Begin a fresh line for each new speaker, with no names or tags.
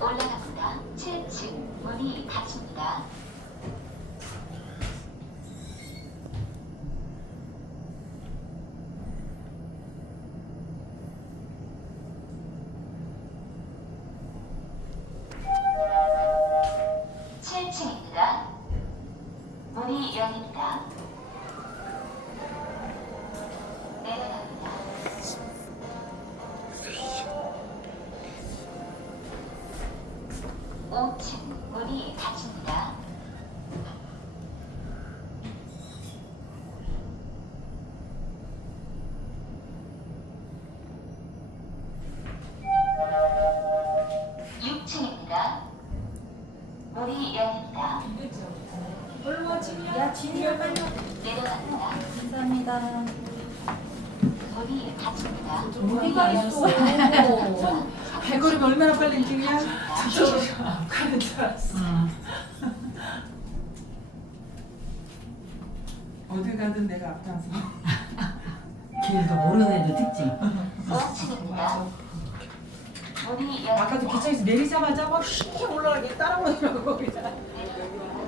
올라갑니다. 7층 문이 닫힙니다. 층입니다. 문이 열립니다. 내려갑니다. 5층 문이 닫힙니다. 문이 열립니다.
얼마 진이야? 야 진이야 빨리 와.
내려갑니다.
감사합니다.
문이 닫힙니다.
어디가 있어?
발걸음이 얼마나 빨리 움직이냐? 저쪽으로 가는 줄 알았어. 어디 가든 내가 앞장서.
길도 모르는 애들 특징.
5층입니다. 문이 열립니다.
아까도 기차에서 내리자마자 막 휙 올라가게 따라오더라고 그냥.
내려갑니다.